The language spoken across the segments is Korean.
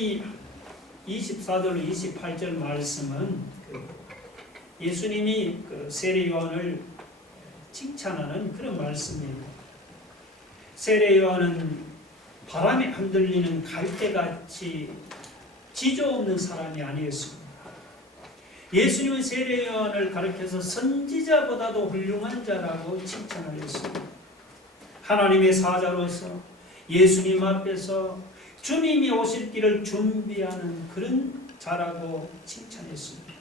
이 24절 28절 말씀은 예수님이 세례 요한을 칭찬하는 그런 말씀입니다. 세례 요한은 바람에 흔들리는 갈대같이 지조 없는 사람이 아니었습니다. 예수님은 세례 요한을 가리켜서 선지자보다도 훌륭한 자라고 칭찬하였습니다. 하나님의 사자로서 예수님 앞에서 주님이 오실 길을 준비하는 그런 자라고 칭찬했습니다.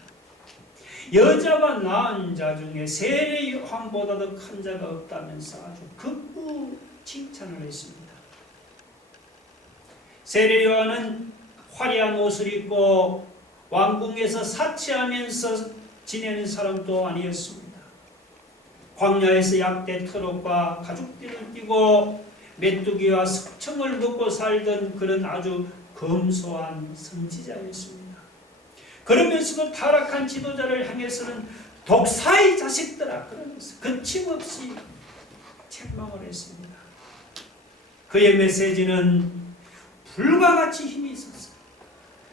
여자가 낳은 자 중에 세례 요한보다도 큰 자가 없다면서 아주 극구 칭찬을 했습니다. 세례 요한은 화려한 옷을 입고 왕궁에서 사치하면서 지내는 사람도 아니었습니다. 광야에서 약대 트럭과 가죽띠를 띠고 메뚜기와 석청을 먹고 살던 그런 아주 검소한 선지자였습니다. 그러면서도 타락한 지도자를 향해서는 독사의 자식들아 그러면서 거침없이 책망을 했습니다. 그의 메시지는 불과 같이 힘이 있었어요.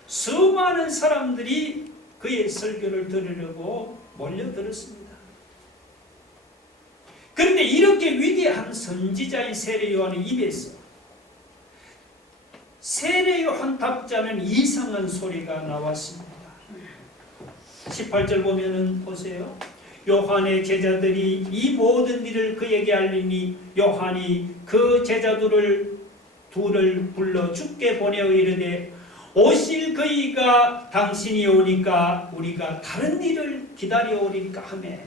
수많은 사람들이 그의 설교를 들으려고 몰려들었습니다. 그런데 이렇게 위대한 선지자인 세례 요한의 입에서 세례 요한답지 않은 이상한 소리가 나왔습니다. 18절 보면은 보세요. 요한의 제자들이 이 모든 일을 그에게 알리니 요한이 그 제자들을 둘을 불러 주께 보내어 이르되 오실 그이가 당신이 오니까 우리가 다른 일을 기다려 오리까 하매.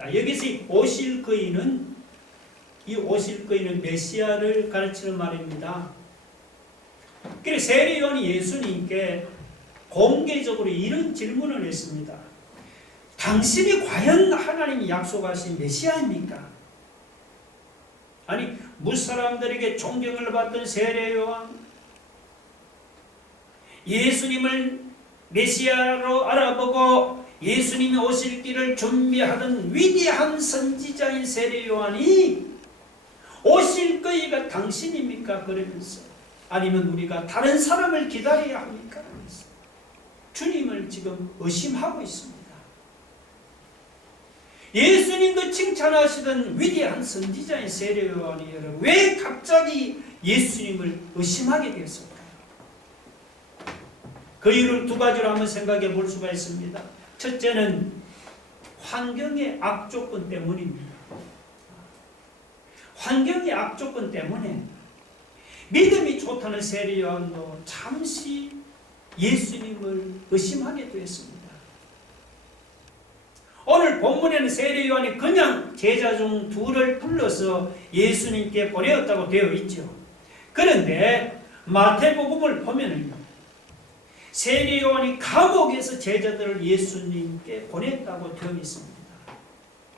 여기서 오실 그이는 메시아를 가르치는 말입니다. 그래서 세례 요한이 예수님께 공개적으로 이런 질문을 했습니다. 당신이 과연 하나님이 약속하신 메시아입니까? 아니 무사람들에게 존경을 받던 세례 요한, 예수님을 메시아로 알아보고 예수님이 오실 길을 준비하던 위대한 선지자인 세례 요한이 오실 그이가 당신입니까? 그러면서 아니면 우리가 다른 사람을 기다려야 합니까? 그러면서 주님을 지금 의심하고 있습니다. 예수님도 칭찬하시던 위대한 선지자인 세례 요한이 여러분 왜 갑자기 예수님을 의심하게 되었을까요? 그 이유를 두 가지로 한번 생각해 볼 수가 있습니다. 첫째는 환경의 악조건 때문입니다. 환경의 악조건 때문에 믿음이 좋다는 세례 요한도 잠시 예수님을 의심하게 되었습니다. 오늘 본문에는 세례 요한이 그냥 제자 중 둘을 불러서 예수님께 보내었다고 되어 있죠. 그런데 마태복음을 보면은요, 세례 요한이 감옥에서 제자들을 예수님께 보냈다고 되어 있습니다.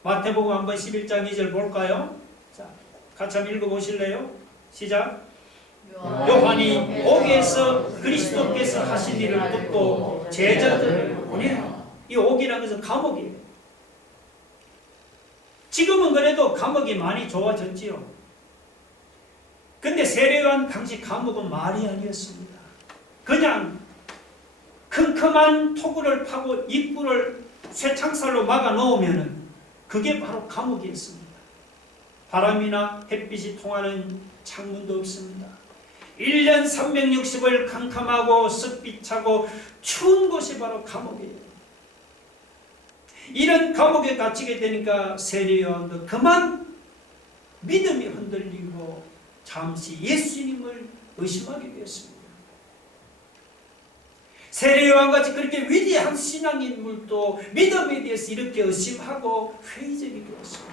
마태복음 한번 11장 2절 볼까요? 자, 같이 한번 읽어보실래요? 시작. 요한이 옥에서 그리스도께서 하신 일을 듣고 제자들을 보내라. 이 옥이라는 것은 감옥이에요. 지금은 그래도 감옥이 많이 좋아졌지요. 근데 세례 요한 당시 감옥은 말이 아니었습니다. 그냥 큼큼한 토구를 파고 입구를 쇠창살로 막아 놓으면은 그게 바로 감옥이었습니다. 바람이나 햇빛이 통하는 창문도 없습니다. 1년 360일 캄캄하고 습빛 차고 추운 곳이 바로 감옥이에요. 이런 감옥에 갇히게 되니까 세례 요한도 그만 믿음이 흔들리고 잠시 예수님을 의심하게 되었습니다. 세례 요한같이 그렇게 위대한 신앙인물도 믿음에 대해서 이렇게 의심하고 회의적이 되었습니다.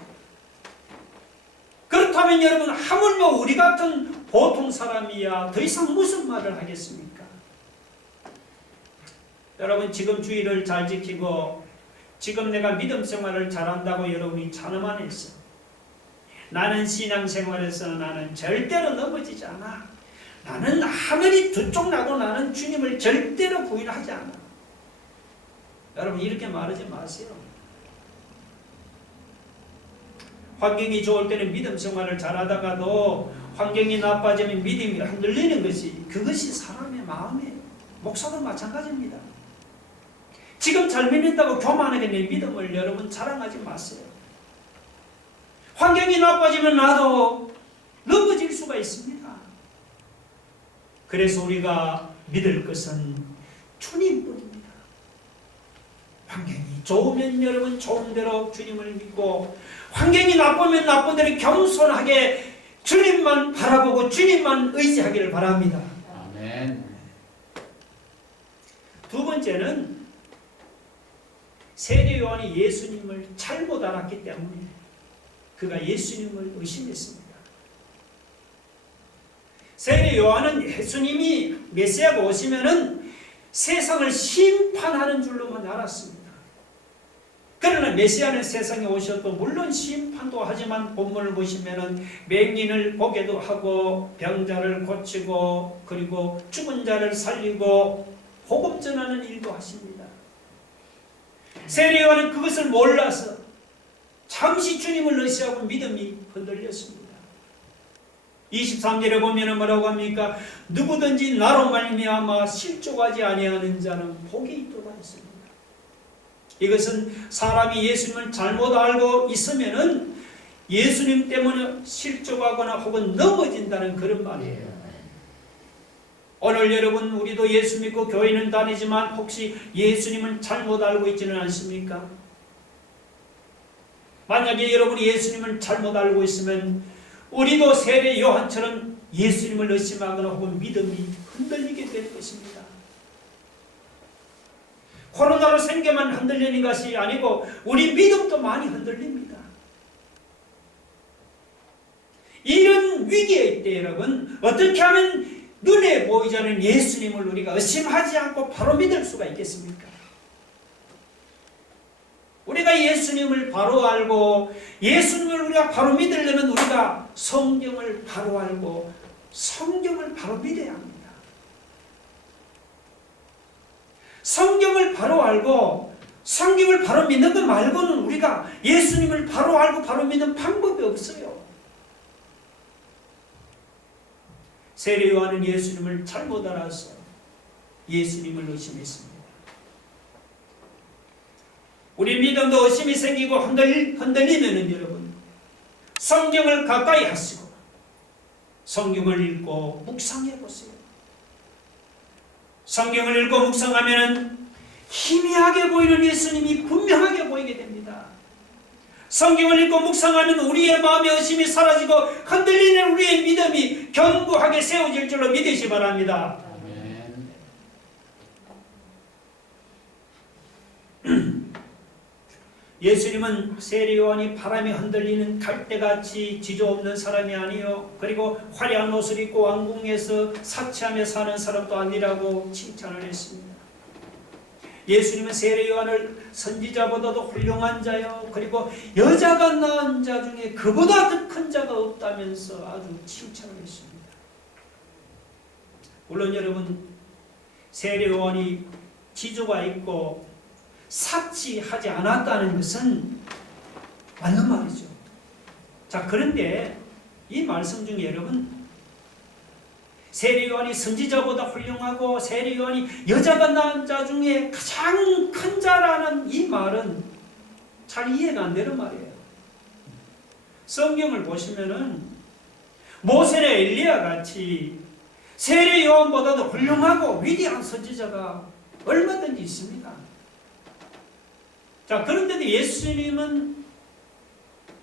그렇다면 여러분 하물며 우리 같은 보통 사람이야 더 이상 무슨 말을 하겠습니까? 여러분 지금 주의를 잘 지키고 지금 내가 믿음 생활을 잘한다고 여러분이 찬음만 했어. 나는 신앙생활에서 나는 절대로 넘어지지 않아. 나는 하늘이 두 쪽 나도 나는 주님을 절대로 부인하지 않아. 여러분 이렇게 말하지 마세요. 환경이 좋을 때는 믿음 생활을 잘하다가도 환경이 나빠지면 믿음이 흔들리는 것이 그것이 사람의 마음이에요. 목사도 마찬가지입니다. 지금 잘 믿는다고 교만하게 내 믿음을 여러분 자랑하지 마세요. 환경이 나빠지면 나도 넘어질 수가 있습니다. 그래서 우리가 믿을 것은 주님뿐입니다. 환경이 좋으면 여러분 좋은 대로 주님을 믿고, 환경이 나쁘면 나쁜 대로 겸손하게 주님만 바라보고 주님만 의지하기를 바랍니다. 아멘. 두 번째는 세례 요한이 예수님을 잘못 알았기 때문에 그가 예수님을 의심했습니다. 세례 요한은 예수님이 메시아가 오시면은 세상을 심판하는 줄로만 알았습니다. 그러나 메시아는 세상에 오셔도 물론 심판도 하지만 본문을 보시면은 맹인을 보게도 하고 병자를 고치고 그리고 죽은 자를 살리고 복음 전하는 일도 하십니다. 세례 요한은 그것을 몰라서 잠시 주님을 의지하고 믿음이 흔들렸습니다. 23절에 보면 뭐라고 합니까? 누구든지 나로 말미암아 실족하지 아니하는 자는 복이 있도다 했습니다. 이것은 사람이 예수님을 잘못 알고 있으면은 예수님 때문에 실족하거나 혹은 넘어진다는 그런 말이에요. 오늘 여러분 우리도 예수 믿고 교회는 다니지만 혹시 예수님을 잘못 알고 있지는 않습니까? 만약에 여러분이 예수님을 잘못 알고 있으면 우리도 세례 요한처럼 예수님을 의심하거나 혹은 믿음이 흔들리게 될 것입니다. 코로나로 생계만 흔들리는 것이 아니고 우리 믿음도 많이 흔들립니다. 이런 위기의 때 여러분 어떻게 하면 눈에 보이지 않는 예수님을 우리가 의심하지 않고 바로 믿을 수가 있겠습니까? 우리가 예수님을 바로 알고 예수님을 우리가 바로 믿으려면 우리가 성경을 바로 알고 성경을 바로 믿어야 합니다. 성경을 바로 알고 성경을 바로 믿는 것 말고는 우리가 예수님을 바로 알고 바로 믿는 방법이 없어요. 세례 요한은 예수님을 잘못 알아서 예수님을 의심했습니다. 우리 믿음도 의심이 생기고 흔들리면은 여러분 성경을 가까이 하시고 성경을 읽고 묵상해 보세요. 성경을 읽고 묵상하면은 희미하게 보이는 예수님이 분명하게 보이게 됩니다. 성경을 읽고 묵상하면 우리의 마음의 의심이 사라지고 흔들리는 우리의 믿음이 견고하게 세워질 줄로 믿으시 바랍니다. 예수님은 세례 요한이 바람에 흔들리는 갈대같이 지저없는 사람이 아니요 그리고 화려한 옷을 입고 왕궁에서 사치하며 사는 사람도 아니라고 칭찬을 했습니다. 예수님은 세례 요한을 선지자보다도 훌륭한 자요 그리고 여자가 낳은 자 중에 그보다 더 큰 자가 없다면서 아주 칭찬을 했습니다. 물론 여러분 세례 요한이 지조가 있고 사치하지 않았다는 것은 맞는 말이죠. 자, 그런데 이 말씀 중에 여러분 세례 요한이 선지자보다 훌륭하고 세례 요한이 여자가 낳은 자 중에 가장 큰 자라는 이 말은 잘 이해가 안 되는 말이에요. 성경을 보시면은 모세나 엘리야 같이 세례 요한보다도 훌륭하고 위대한 선지자가 얼마든지 있습니다. 자, 그런데도 예수님은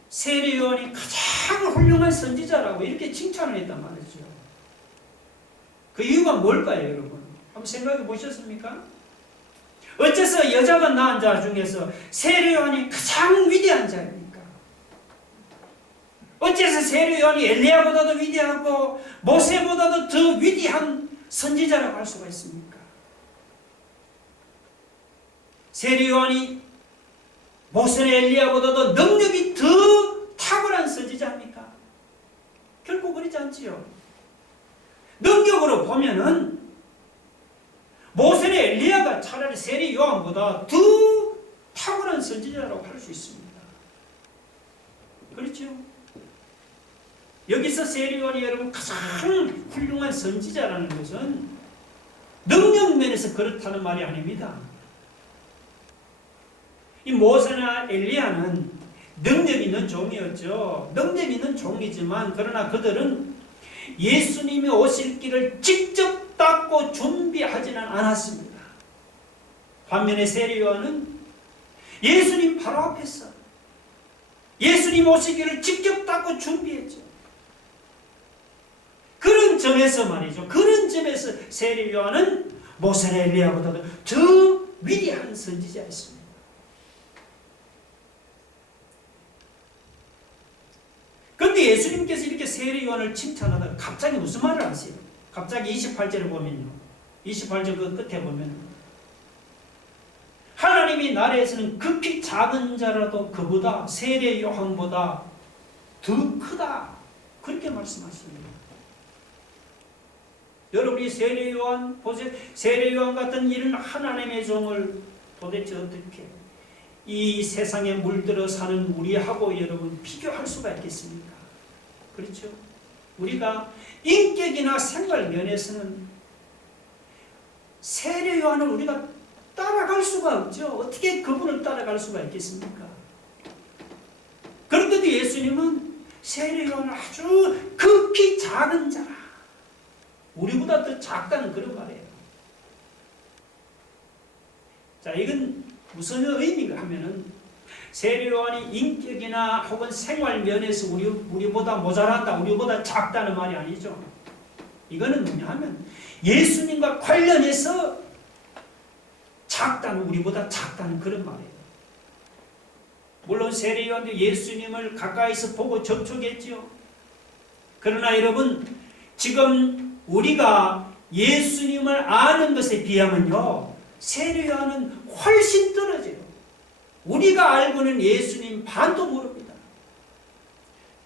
세례 요한이 가장 훌륭한 선지자라고 이렇게 칭찬을 했단 말이죠. 그 이유가 뭘까요, 여러분? 한번 생각해 보셨습니까? 어째서 여자가 낳은 자 중에서 세례 요한이 가장 위대한 자입니까? 어째서 세례 요한이 엘리야보다도 위대하고 모세보다도 더 위대한 선지자라고 할 수가 있습니까? 세례 요한이 모세나 엘리야보다도 능력이 더 탁월한 선지자입니까? 결코 그렇지 않지요. 능력으로 보면은 모세나 엘리야가 차라리 세례 요한보다 더 탁월한 선지자라고 할 수 있습니다. 그렇죠? 여기서 세례요한이 여러분 가장 훌륭한 선지자라는 것은 능력 면에서 그렇다는 말이 아닙니다. 이 모세나 엘리야는 능력 있는 종이었죠. 능력 있는 종이지만 그러나 그들은 예수님이 오실 길을 직접 닦고 준비하지는 않았습니다. 반면에 세례요한은 예수님 바로 앞에서 예수님 오시기를 직접 닦고 준비했죠. 그런 점에서 말이죠. 그런 점에서 세례요한은 모세나 엘리야보다도 더 위대한 선지자였습니다. 그런데 예수님께서 이렇게 세례요한을 칭찬하다가 갑자기 무슨 말을 하세요? 갑자기 28절을 보면요. 28절 그 끝에 보면 하나님이 나라에서는 극히 작은 자라도 그보다 세례요한보다 더 크다. 그렇게 말씀하십니다. 여러분이 세례요한 보세요. 세례요한 같은 이런 하나님의 종을 도대체 어떻게 이 세상에 물들어 사는 우리하고 여러분 비교할 수가 있겠습니까? 그렇죠? 우리가 인격이나 생활 면에서는 세례요한을 우리가 따라갈 수가 없죠. 어떻게 그분을 따라갈 수가 있겠습니까? 그런데도 예수님은 세례요한은 아주 극히 작은 자라. 우리보다 더 작다는 그런 말이에요. 자, 이건 무슨 의미가 하면은 세례요한이 인격이나 혹은 생활 면에서 우리보다 모자란다, 우리보다 작다는 말이 아니죠. 이거는 뭐냐 하면 예수님과 관련해서 작다는, 우리보다 작다는 그런 말이에요. 물론 세례요한도 예수님을 가까이서 보고 접촉했지요. 그러나 여러분, 지금 우리가 예수님을 아는 것에 비하면요, 세례요한은 훨씬 떨어져요. 우리가 알고는 예수님 반도 모릅니다.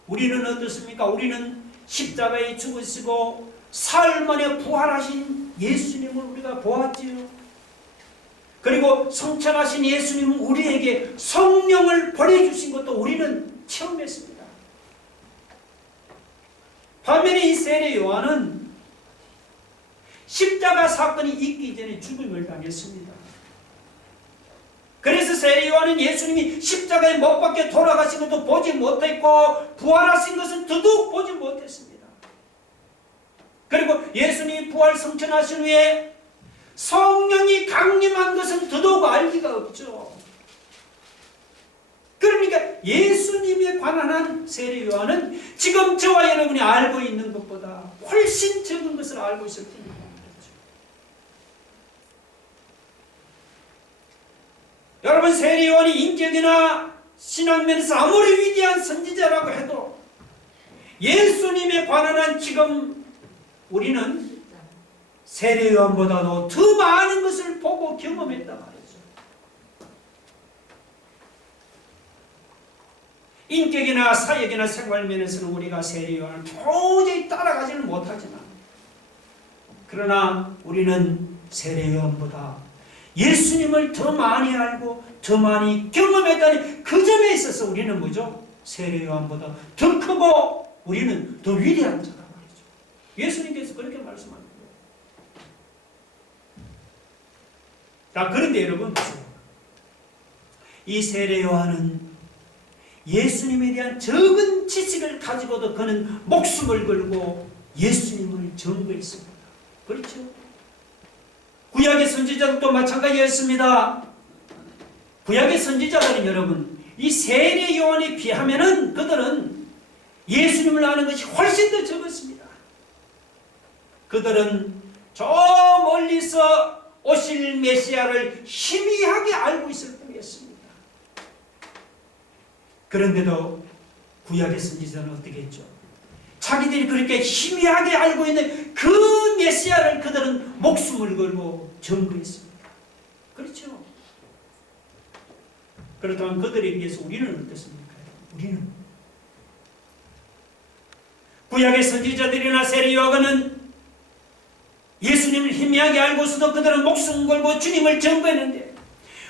우리는 어떻습니까? 우리는 십자가에 죽으시고 사흘 만에 부활하신 예수님을 우리가 보았지요. 그리고 성천하신 예수님은 우리에게 성령을 보내주신 것도 우리는 체험했습니다. 반면에 이 세례요한은 십자가 사건이 있기 전에 죽음을 당했습니다. 그래서 세례요한은 예수님이 십자가에 못 박혀 돌아가신 것도 보지 못했고 부활하신 것은 더더욱 보지 못했습니다. 그리고 예수님이 부활 성천하신 후에 성령이 강림한 것은 더더욱 알기가 없죠. 그러니까 예수님에 관한 한 세례요한은 지금 저와 여러분이 알고 있는 것보다 훨씬 적은 것을 알고 있을 뿐입니다. 여러분, 세례요한이 인격이나 신앙면에서 아무리 위대한 선지자라고 해도 예수님에 관한 한 지금 우리는 세례요한보다도 더 많은 것을 보고 경험했단 말이죠. 인격이나 사역이나 생활면에서는 우리가 세례요한을 도저히 따라가지는 못하지만, 그러나 우리는 세례요한보다 예수님을 더 많이 알고 더 많이 경험했다는 그 점에 있어서 우리는 뭐죠? 세례요한보다 더 크고 우리는 더 위대한 자란 말이죠. 예수님께서 그렇게 말씀합니다. 자, 그런데 여러분, 이 세례요한은 예수님에 대한 적은 지식을 가지고도 그는 목숨을 걸고 예수님을 증거했습니다. 그렇죠? 구약의 선지자들도 마찬가지였습니다. 구약의 선지자들은 여러분, 이 세례요한에 비하면은 그들은 예수님을 아는 것이 훨씬 더 적었습니다. 그들은 저 멀리서 오실 메시아를 희미하게 알고 있을 뿐이었습니다. 그런데도 구약의 선지자는 어떻게 했죠? 자기들이 그렇게 희미하게 알고 있는 그 메시아를 그들은 목숨을 걸고 증거했습니다. 그렇죠? 그렇다면 그들에 비해서 우리는 어떻습니까? 우리는 구약의 선지자들이나 세례요한은 예수님을 희미하게 알고서도 그들은 목숨 걸고 주님을 증거했는데,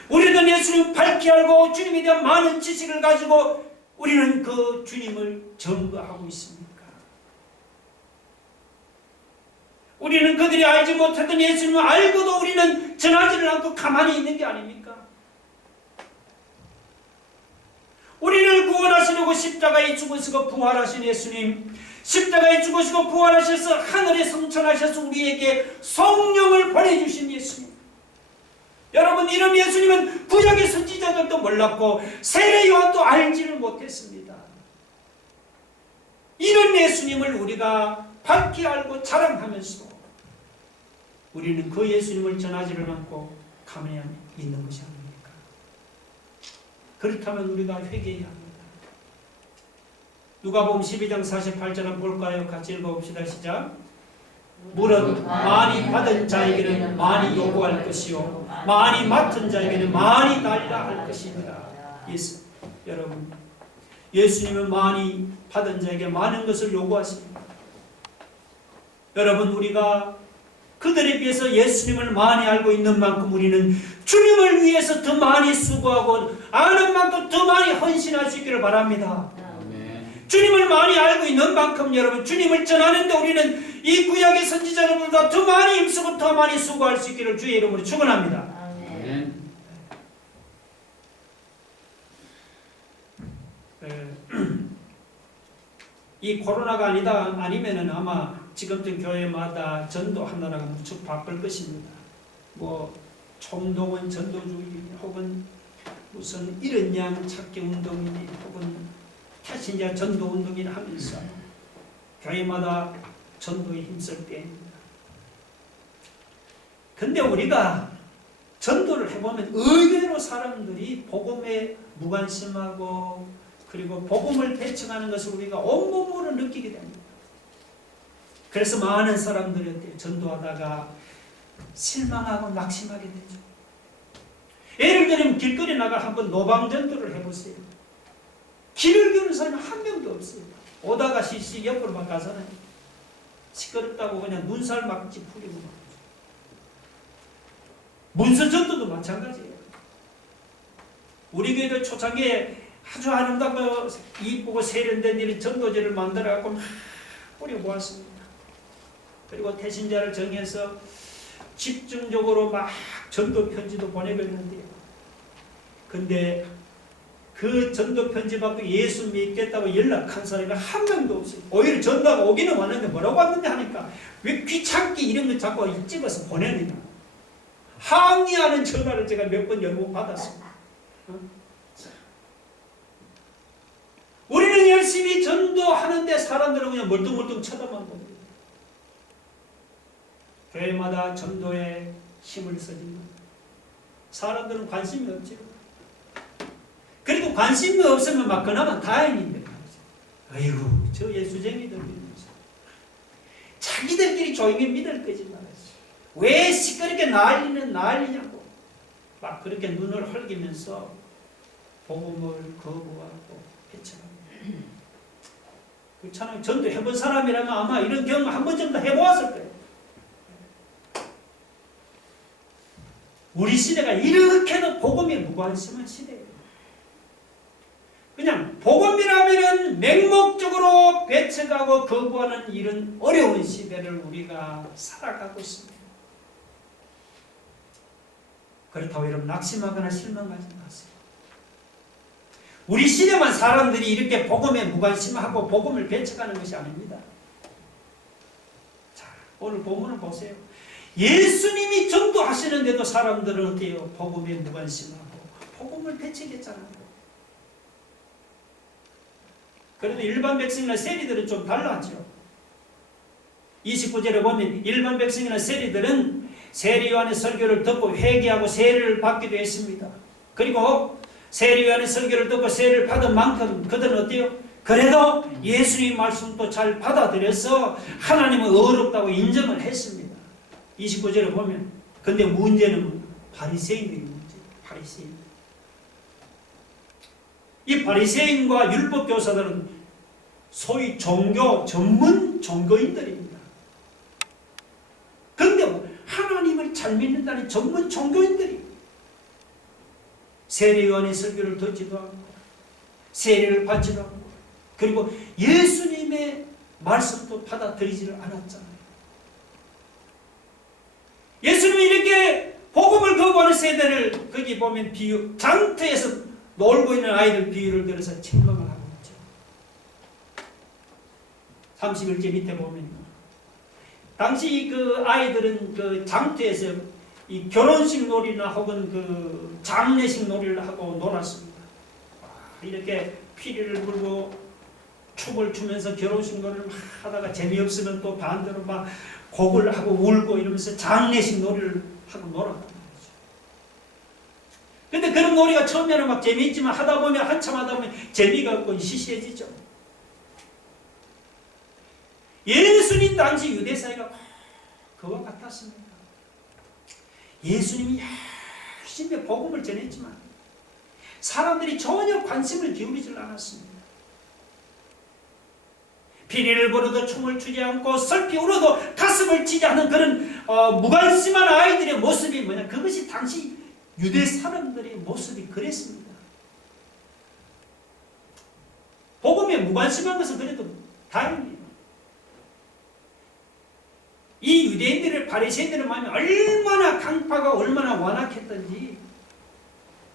우리는 예수님을 밝히 알고 주님에 대한 많은 지식을 가지고 우리는 그 주님을 증거하고 있습니까? 우리는 그들이 알지 못했던 예수님을 알고도 우리는 전하지를 않고 가만히 있는 게 아닙니까? 우리를 구원하시려고 십자가에 죽으시고 부활하신 예수님, 십자가에 죽으시고 부활하셔서 하늘에 승천하셔서 우리에게 성령을 보내주신 예수님. 여러분, 이런 예수님은 구약의 선지자들도 몰랐고 세례 요한도 알지를 못했습니다. 이런 예수님을 우리가 밝히 알고 자랑하면서 우리는 그 예수님을 전하지를 않고 가만히 있는 것이 아닙니까? 그렇다면 우리가 회개해야 합니다. 누가복음 12장 48절 한번 볼까요? 같이 읽어봅시다. 시작. 무릇 많이 받은 자에게는 많이 요구할 것이요 많이 맡은 자에게는 많이 달라 할 것입니다. 여러분, 예수님은 많이 받은 자에게 많은 것을 요구하십니다. 여러분, 우리가 그들에 비해서 예수님을 많이 알고 있는 만큼 우리는 주님을 위해서 더 많이 수고하고 아는 만큼 더 많이 헌신할 수 있기를 바랍니다. 주님을 많이 알고 있는 만큼 여러분, 주님을 전하는데 우리는 이 구약의 선지자들보다 더 많이 힘쓰고 더 많이 수고할 수 있기를 주의 이름으로 축원합니다. 이 코로나가 아니면은 아마 지금쯤 교회마다 전도하느라고 무척 바쁠 것입니다. 뭐 총동원 전도주의 혹은 무슨 이런 양 찾기 운동이니 혹은 태신자 전도 운동이나 하면서 교회마다 전도에 힘쓸 때입니다. 근데 우리가 전도를 해보면 의외로 사람들이 복음에 무관심하고 그리고 복음을 배척하는 것을 우리가 온몸으로 느끼게 됩니다. 그래서 많은 사람들이 어때요? 전도하다가 실망하고 낙심하게 되죠. 예를 들면 길거리 나가 한번 노방전도를 해보세요. 길을 기우는 사람이 한 명도 없어요. 오다가 시시 옆으로 막 가잖아요. 시끄럽다고 그냥 눈살 막 찌푸리고 막. 문서전도도 마찬가지예요. 우리 교회도 초창기에 아주 아름답고 이쁘고 세련된 이런 전도제를 만들어갖고 막 뿌려보았습니다. 그리고 태신자를 정해서 집중적으로 막 전도 편지도 보내고 있는데요. 근데 그 전도 편지 받고 예수 믿겠다고 연락한 사람이 한 명도 없어요. 오히려 전도가 오기는 왔는데 뭐라고 왔는데 하니까 왜 귀찮게 이런 거 자꾸 찍어서 보내느냐. 항의하는 전화를 제가 몇 번 여러 번 받았습니다. 우리는 열심히 전도하는데 사람들은 그냥 멀뚱멀뚱 쳐다만 봅니다. 교회마다 전도에 힘을 쓰지만 사람들은 관심이 없죠. 그리고 관심이 없으면 막 그나마 다행인데 아이고 저 예수쟁이들 믿으면서 자기들끼리 조용히 믿을 거지 말아야지. 왜 시끄럽게 난리냐고 막 그렇게 눈을 헐기면서 복음을 거부하고 배척합니다. 그렇잖아요. 전도 해본 사람이라면 아마 이런 경험 한 번쯤 더 해보았을 거예요. 우리 시대가 이렇게도 복음에 무관심한 시대예요. 그냥 복음이라면은 맹목적으로 배척하고 거부하는 이런 어려운 시대를 우리가 살아가고 있습니다. 그렇다고 여러분 낙심하거나 실망하지 마세요. 우리 시대만 사람들이 이렇게 복음에 무관심하고 복음을 배척하는 것이 아닙니다. 자, 오늘 본문을 보세요. 예수님이 전도하시는데도 사람들은 어때요? 복음에 무관심하고 복음을 배척했잖아요. 그래도 일반 백성이나 세리들은 좀 달라죠. 29절에 보면 일반 백성이나 세리들은 세례 요한의 설교를 듣고 회개하고 세례를 받기도 했습니다. 그리고 세례 요한의 설교를 듣고 세례를 받은 만큼 그들은 어때요? 그래도 예수님의 말씀도 잘 받아들여서 하나님은 어렵다고 인정을 했습니다. 29절에 보면 근데 문제는 바리새인들이 문제예요. 바리새인. 이 바리새인과 율법 교사들은 소위 종교 전문 종교인들입니다. 그런데 하나님을 잘 믿는다는 전문 종교인들이 세례 요한의 설교를 듣지도 않고 세례를 받지도 않고 그리고 예수님의 말씀도 받아들이지를 않았잖아요. 세대를 거기 보면 비유, 장터에서 놀고 있는 아이들 비유를 들어서 책망을 하고 있죠. 31절 밑에 보면 당시 그 아이들은 그 장터에서 이 결혼식 놀이나 혹은 그 장례식 놀이를 하고 놀았습니다. 이렇게 피리를 불고 춤을 추면서 결혼식 놀이를 막 하다가 재미없으면 또 반대로 막 곡을 하고 울고 이러면서 장례식 놀이를 하고 놀았단 말이죠. 근데 그런 놀이가 처음에는 막 재미있지만 하다 보면 한참 하다 보면 재미가 없고 시시해지죠. 예수님 당시 유대 사회가 그와 같았습니다. 예수님이 열심히 복음을 전했지만 사람들이 전혀 관심을 기울이질 않았습니다. 피리를 부르도 춤을 추지 않고 슬피 울어도 가슴을 치지 않는 그런 무관심한 아이들의 모습이 뭐냐? 그것이 당시 유대 사람들의 모습이 그랬습니다. 복음에 무관심한 것은 그래도 다행입니다. 이 유대인들의 바리새인들의 마음이 얼마나 강파가 얼마나 완악했던지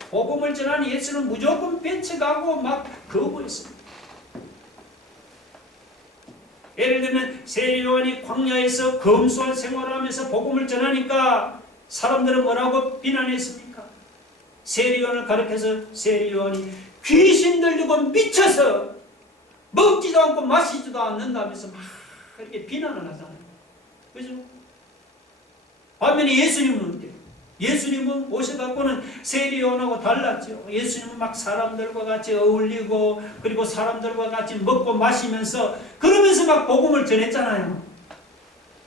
복음을 전하는 예수는 무조건 뺏어가고 막 거부했습니다. 예를 들면 세리요한이 광야에서 검소한 생활을 하면서 복음을 전하니까 사람들은 뭐라고 비난했습니까? 세리요한을 가르쳐서 세리요한이 귀신 들리고 미쳐서 먹지도 않고 마시지도 않는다면서 막 그렇게 비난을 하잖아요. 그죠? 반면에 예수님은 어때요? 예수님은 오셔갖고는 세리요한하고 달랐죠. 예수님은 막 사람들과 같이 어울리고 그리고 사람들과 같이 먹고 마시면서 그러면서 막 복음을 전했잖아요.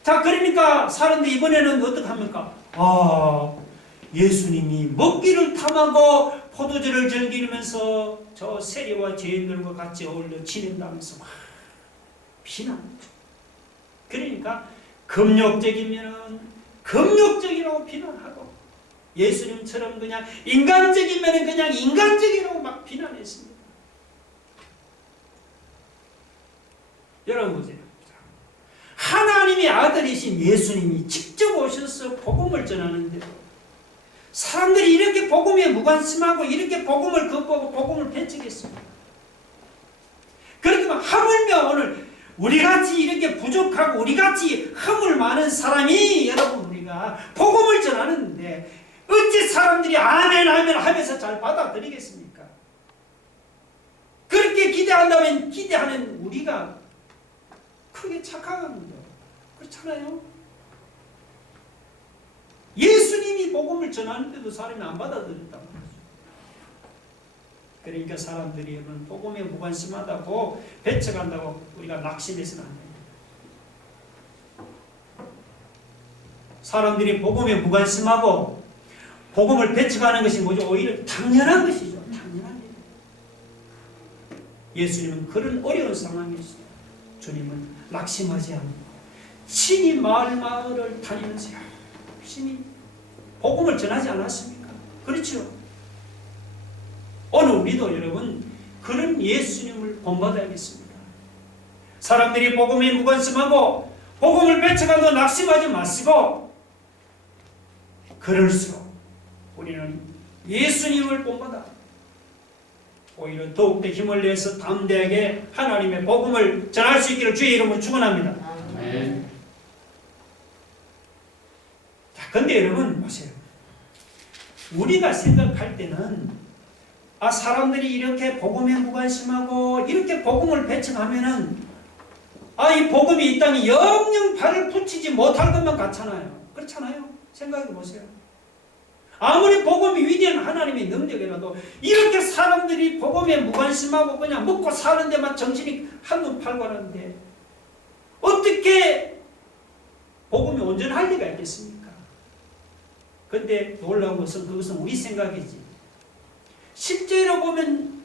자, 그러니까 사람들이 이번에는 어떻게 합니까? 예수님이 먹기를 탐하고 포도주를 즐기면서 저 세리와 죄인들과 같이 어울려 지낸다면서 막 비난하죠. 그러니까 금욕적이면은 금욕적이라고 비난하고 예수님처럼 그냥 인간적이면은 그냥 인간적이라고 막 비난했습니다. 여러분 보세요. 하나님의 아들이신 예수님이 직접 오셔서 복음을 전하는데도 사람들이 이렇게 복음에 무관심하고 이렇게 복음을 거부하고 복음을 배척했습니다. 그렇지만 하물며 오늘 우리같이 이렇게 부족하고 우리같이 허물 많은 사람이 여러분 우리가 복음을 전하는데 어찌 사람들이 아멘 아멘 하면서 잘 받아들이겠습니까? 그렇게 기대한다면 기대하는 우리가 크게 착각한 겁니다. 그렇잖아요? 예수님이 복음을 전하는데도 사람이 안 받아들였단 말이죠. 그러니까 사람들이 복음에 무관심하다고 배척한다고 우리가 낙심해서는 안 됩니다. 사람들이 복음에 무관심하고 복음을 배척하는 것이 뭐죠? 오히려 당연한 것이죠. 당연한 일이에요. 예수님은 그런 어려운 상황에서 주님은 낙심하지 않고 친히 마을을 다니면서 열심히 복음을 전하지 않았습니까? 그렇죠? 오늘 우리도 여러분 그런 예수님을 본받아야겠습니다. 사람들이 복음에 무관심하고 복음을 배척하고 낙심하지 마시고 그럴수록 우리는 예수님을 본받아 오히려 더욱더 힘을 내서 담대하게 하나님의 복음을 전할 수 있기를 주의 이름으로 축원합니다. 아멘. 자, 근데 여러분 보세요. 우리가 생각할 때는 사람들이 이렇게 복음에 무관심하고 이렇게 복음을 배척하면은 이 복음이 이 땅에 영영 발을 붙이지 못할 것만 같잖아요. 그렇잖아요. 생각해 보세요. 아무리 복음이 위대한 하나님의 능력이라도 이렇게 사람들이 복음에 무관심하고 그냥 먹고 사는 데만 정신이 한눈 팔고 하는데 어떻게 복음이 온전할 리가 있겠습니까? 그런데 놀라운 것은 그것은 우리 생각이지 실제로 보면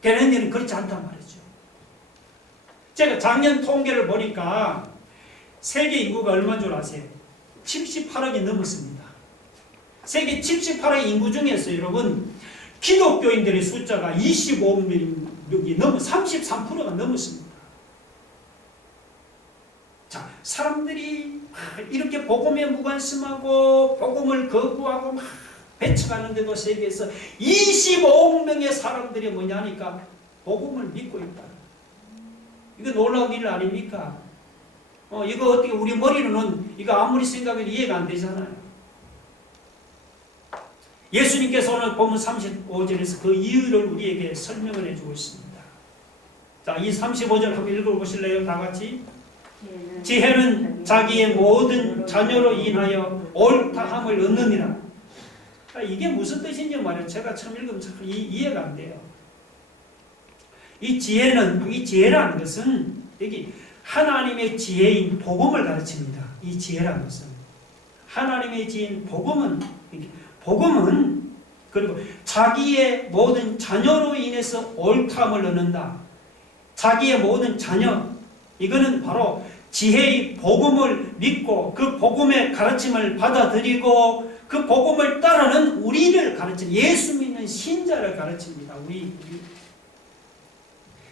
되는 일은 그렇지 않단 말이죠. 제가 작년 통계를 보니까 세계 인구가 얼마인 줄 아세요? 78억이 넘었습니다. 세계 78억 인구 중에서 여러분 기독교인들의 숫자가 25명이 넘어 33%가 넘었습니다. 자, 사람들이 이렇게 복음에 무관심하고 복음을 거부하고 막 배척하는데도 세계에서 25억 명의 사람들이 뭐냐니까 복음을 믿고 있다. 이거 놀라운 일 아닙니까? 이거 어떻게 우리 머리로는 이거 아무리 생각해도 이해가 안 되잖아요. 예수님께서 오늘 본문 35절에서 그 이유를 우리에게 설명을 해주고 있습니다. 자, 이 35절 한번 읽어보실래요? 다 같이. 지혜는 자기의 모든 자녀로 인하여 옳다함을 얻느니라. 이게 무슨 뜻인지 말이에요. 제가 처음 읽으면 참 이해가 안 돼요. 이 지혜라는 것은 여기 하나님의 지혜인 복음을 가르칩니다. 이 지혜라는 것은 하나님의 지혜인 복음은 그리고 자기의 모든 자녀로 인해서 옳다함을 얻는다. 자기의 모든 자녀, 이거는 바로 지혜의 복음을 믿고 그 복음의 가르침을 받아들이고 그 복음을 따르는 우리를 가르치는 예수 믿는 신자를 가르칩니다. 우리.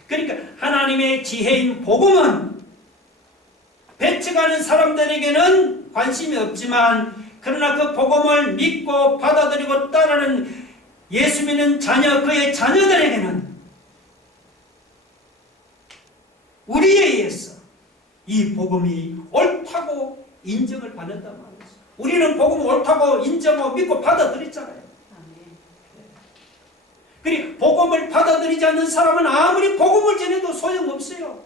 그러니까 하나님의 지혜인 복음은 배척하는 사람들에게는 관심이 없지만 그러나 그 복음을 믿고 받아들이고 따르는 예수 믿는 자녀, 그의 자녀들에게는 우리에 의해서 이 복음이 옳다고 인정을 받는단 말이죠. 우리는 복음을 옳다고 인정하고 믿고 받아들였잖아요. 그리고 복음을 받아들이지 않는 사람은 아무리 복음을 전해도 소용없어요.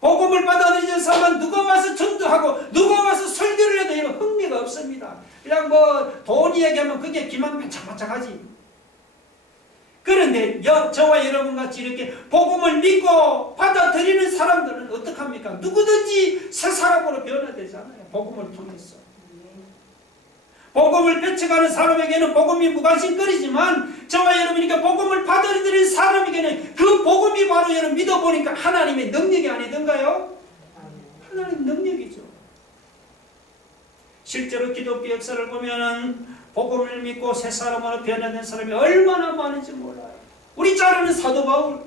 복음을 받아들이는 사람은 누가 와서 전도하고 누가 와서 설교를 해도 이런 흥미가 없습니다. 그냥 돈 이야기하면 그게 기만 반짝반짝하지. 그런데 저와 여러분같이 이렇게 복음을 믿고 받아들이는 사람들은 어떡합니까? 누구든지 새 사람으로 변화되잖아요. 복음을 통해서. 복음을 배척하는 사람에게는 복음이 무관심거리지만 저와 여러분이니까 복음을 받아들이는 사람에게는 그 복음이 바로 여러분 믿어보니까 하나님의 능력이 아니던가요? 하나님의 능력이죠. 실제로 기독교 역사를 보면은 복음을 믿고 새 사람으로 변화된 사람이 얼마나 많은지 몰라요. 우리 잘 아는 사도 바울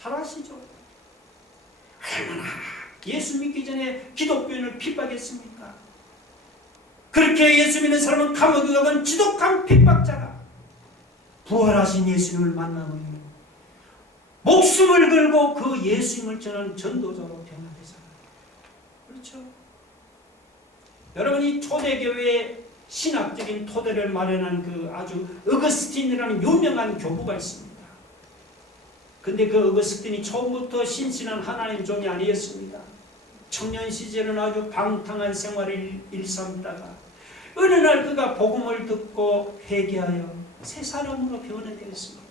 잘 아시죠? 얼마나 예수 믿기 전에 기독교인을 핍박했습니까? 그렇게 예수 믿는 사람은 감옥에 가던 지독한 핍박자가 부활하신 예수님을 만나면 목숨을 걸고 그 예수님을 전하는 전도자로 변화되잖아요. 그렇죠? 여러분, 이 초대교회의 신학적인 토대를 마련한 그 아주 어거스틴이라는 유명한 교부가 있습니다. 근데 그 어거스틴이 처음부터 신실한 하나님 종이 아니었습니다. 청년 시절은 아주 방탕한 생활을 일삼다가 어느 날 그가 복음을 듣고 회개하여 새 사람으로 변화되었습니다.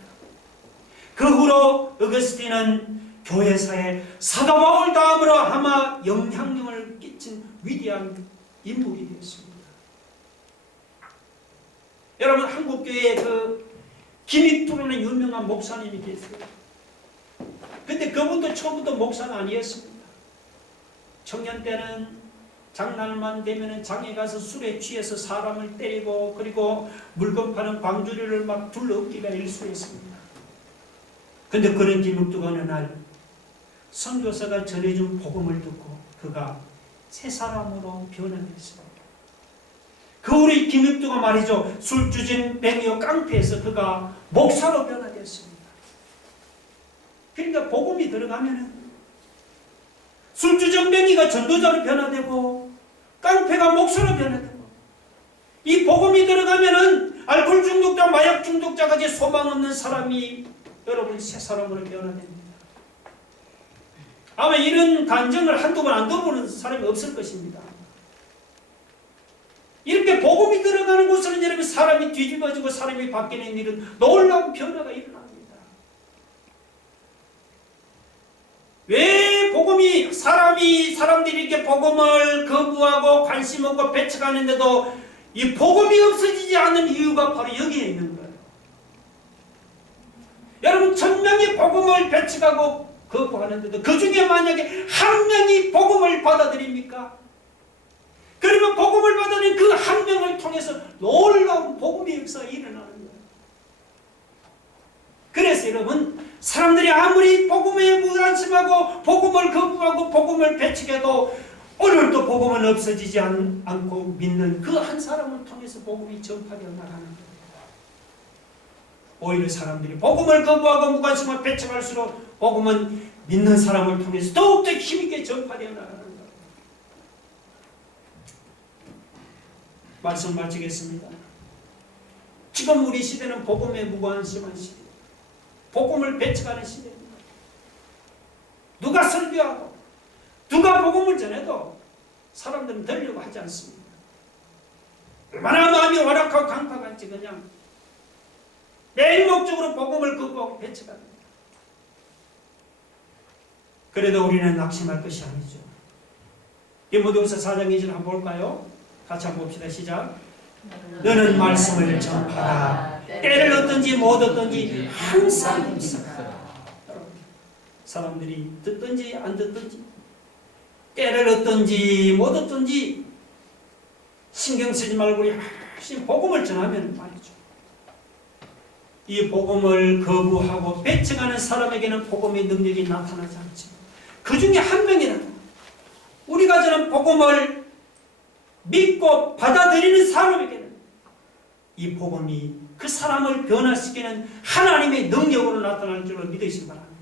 그 후로 어거스틴은 교회사에 사도 바울 다음으로 아마 영향력을 끼친 위대한 인물이 되었습니다. 여러분, 한국교회에 그 김익두라는 유명한 목사님이 계세요. 근데 그분도 처음부터 목사는 아니었습니다. 청년 때는 장날만 되면 장에 가서 술에 취해서 사람을 때리고 그리고 물건 파는 광주리를 막 둘러엎기가 일수했습니다. 근데 그런 김익두가 어느 날 선교사가 전해준 복음을 듣고 그가 새 사람으로 변화됐습니다. 그 우리 김익두가 말이죠, 술주진 뱅이요 깡패에서 그가 목사로 변화됐습니다. 그러니까 복음이 들어가면은 술주정 뱅이가 전도자로 변화되고 깡패가 목사로 변화되고 이 복음이 들어가면은 알코올 중독자, 마약 중독자까지 소망 없는 사람이 여러분 새 사람으로 변화됩니다. 아마 이런 간증을 한두 번 안 들어보는 사람이 없을 것입니다. 이렇게 복음이 들어가는 곳에는 여러분 사람이 뒤집어지고 사람이 바뀌는 일은 놀라운 변화가 일어납니다. 왜 복음이 사람들이 이렇게 복음을 거부하고 관심 없고 배척하는데도 이 복음이 없어지지 않는 이유가 바로 여기에 있는 거예요. 여러분, 1000명이 복음을 배척하고 거부하는데도 그 중에 만약에 한 명이 복음을 받아들입니까? 그러면 복음을 받아들인 그 한 명을 통해서 놀라운 복음의 역사가 일어나는 거예요. 그래서 여러분, 사람들이 아무리 복음에 무관심하고 복음을 거부하고 복음을 배척해도 오늘도 복음은 없어지지 않고 믿는 그 한 사람을 통해서 복음이 전파되어 나가는 거예요. 오히려 사람들이 복음을 거부하고 무관심을 배척할수록 복음은 믿는 사람을 통해서 더욱더 힘있게 전파되어 나가는 거예요. 말씀 마치겠습니다. 지금 우리 시대는 복음에 무관심한 시대, 복음을 배척하는 시대입니다. 누가 설교하고 누가 복음을 전해도 사람들은 들으려고 하지 않습니다. 얼마나 마음이 완악하고 강팍한지 그냥 매일목적으로 복음을 거부하고 배척합니다. 그래도 우리는 낙심할 것이 아니죠. 디모데후서 4장 2절 한번 볼까요? 같이 한번 봅시다. 시작. 너는 말씀을 전하라. 때를 얻든지 못 얻든지 항상 힘쓰라. 사람들이 듣든지 안 듣든지, 때를 얻든지 못 얻든지 신경 쓰지 말고 우리 열심히 복음을 전하면 말이죠. 이 복음을 거부하고 배척하는 사람에게는 복음의 능력이 나타나지 않죠. 그 중에 한 명이라도 우리가 전한 복음을 믿고 받아들이는 사람에게는 이 복음이 그 사람을 변화시키는 하나님의 능력으로 나타날 줄로 믿으시기 바랍니다.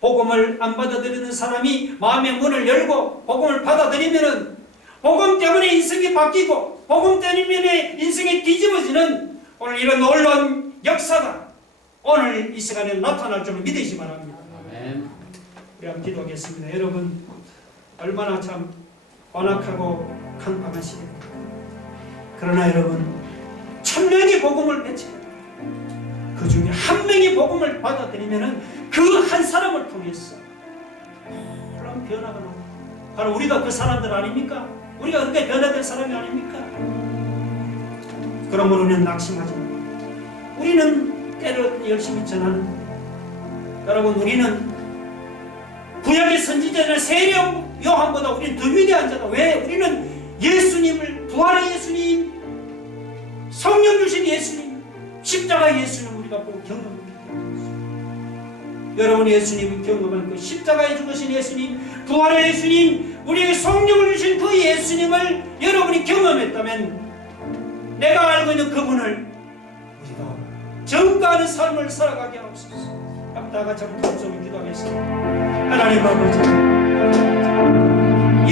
복음을 안 받아들이는 사람이 마음의 문을 열고 복음을 받아들이면은 복음 때문에 인생이 바뀌고 복음 때문에 인생이 뒤집어지는 오늘 이런 놀라운 역사가 오늘 이 시간에 나타날 줄로 믿으시기 바랍니다. 아멘. 우리 한번 기도하겠습니다. 여러분, 얼마나 참 완악하고 강팍한 시대입니다. 그러나 여러분, 1000명이 복음을 배치해요. 그 중에 한 명이 복음을 받아들이면은 그 한 사람을 통해서 그런 변화가 나옵니다. 바로 우리가 그 사람들 아닙니까? 우리가 그렇게 변화된 사람이 아닙니까? 그러므로 우리는 낙심하지 마. 우리는 때를 열심히 전하는 거예요. 여러분, 우리는 구약의 선지자나 세령 요한보다 우리는 더 위대한 자다. 왜? 우리는 예수님을, 부활의 예수님, 성령 주신 예수님, 십자가 예수님 우리가 보고 경험합니다. 여러분, 예수님이 경험한 그 십자가에 죽으신 예수님, 부활의 예수님, 우리에게 성령을 주신 그 예수님을 여러분이 경험했다면 내가 알고 있는 그분을 우리가 전가하는 삶을 살아가게 하옵소서. 다 같이 한번 통성을 기도하겠습니다. 하나님 아버지,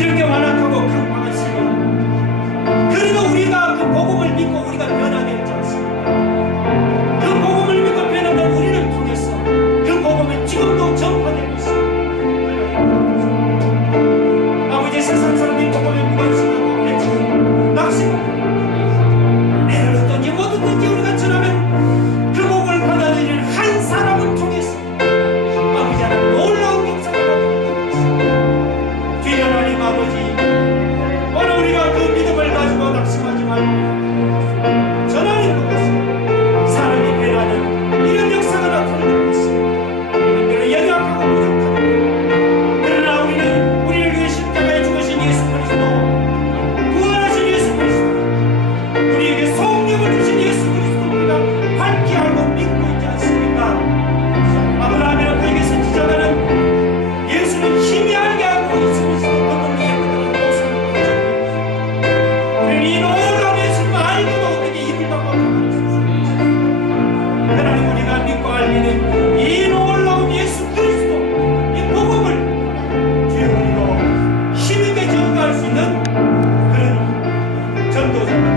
이렇게 완악하고 강팍한 시간, 그래도 우리가 그 복음을 믿고 우리가 변화되지 않습니까? 그 복음을 믿고 변화된 우리를 통해서 그 복음은 지금도 전파되고 있습니다. 아버지, 세상 사람이 복음에 무관심하고 배척하고 낙심하고 내를 어떤지 못 어떤지 우리가 전하면 그 복음을 받아들이는 한 사람을 통해서 아버지 하나님 놀라운 역사가 나타나고 있습니다. 주여 하나님 아버지, 오늘 우리가 그 믿음을 가지고 낙심하지 말고 전하는 것 같습니다. 사람이 변하는 이런 역사가 나타나고 있습니다. 우리는 연약하고 부족하다. 그러나 우리는 우리를 위해 십자가에 죽으신 예수 그리스도, 부활하신 예수 그리스도, 우리에게 성령을 주신 예수 그리스도 우리가 밝게 알고 믿고 있지 않습니까? 아브라함이나 그에게 선지자가는 예수는 희미하게 알고 있으면서 그분을 예쁘다는 모습을 보여줍니다. 우리는 이 놀라운 예수님을 알고도 어떻게 입을 닫고 가만히 있을 수 있습니까? 하나님, 우리가 믿고 알리는 이 놀라운 예수 그리스도, 이 복음을 주여 우리도 힘있게 전가할 수 있는 그런 전도자가